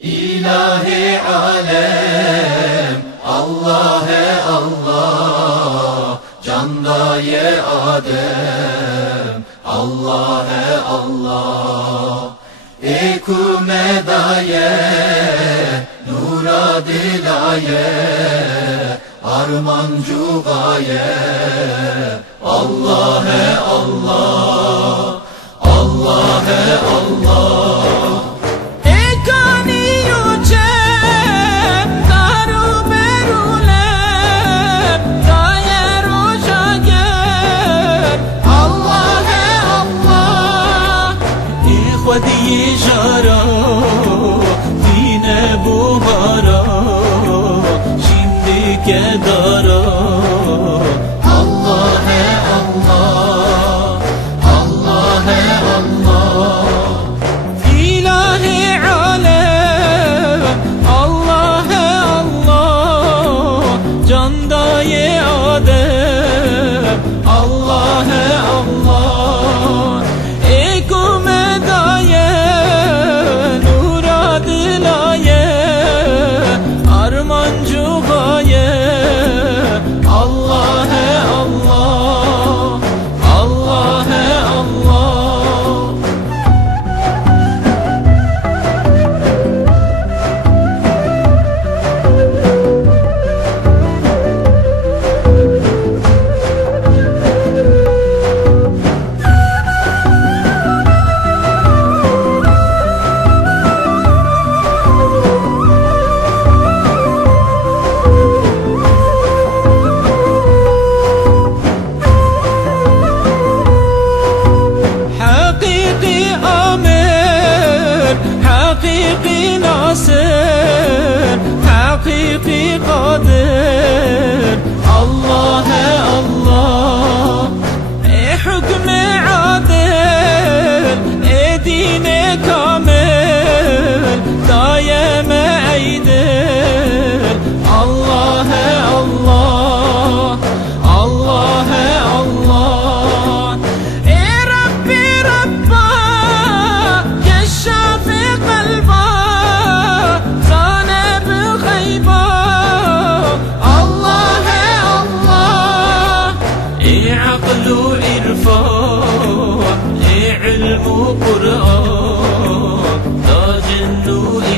İlahi alem Allah'e Allah, candaye Adem Allah'e Allah, ekumedaye nura dilaye armancu gaye Allah'e Allah, Allah'e Allah. ودی جارا دین بوهارا şimdi که دارا الله الله الله الله إله عالم الله الله candayı Adem الله الله حقيقي ناصر حقيقي قادر الله الله حكم عادل دين كامل دايم عيدل الله الله الله الله ربي ربا كشاف قلبا زانب غيبا الله الله عقل وعرفان علم وقرآن تاج النور